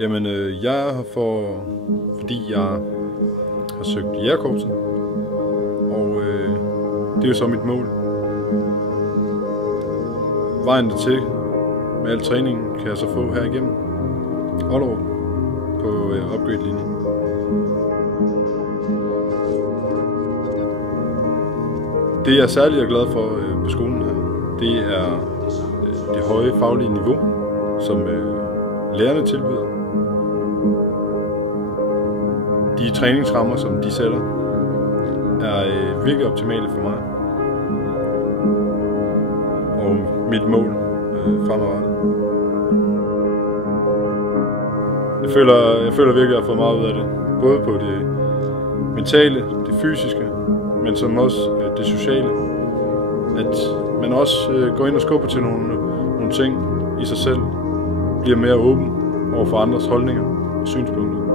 Jamen, jeg er her fordi jeg har søgt i jægerkorpset, og det er jo så mit mål. Vejen dertil med al træningen kan jeg så få her igennem Ollerup på upgrade-linjen. Det jeg særligt er glad for på skolen her, det er det høje faglige niveau, som lærerne tilbyder. De træningsrammer, som de sætter, er virkelig optimale for mig og mit mål fremadrettet. Jeg føler virkelig, at jeg har fået meget ud af det. Både på det mentale, det fysiske, men som også det sociale. At man også går ind og skubber til nogle ting i sig selv, bliver mere åben over for andres holdninger og synspunkter.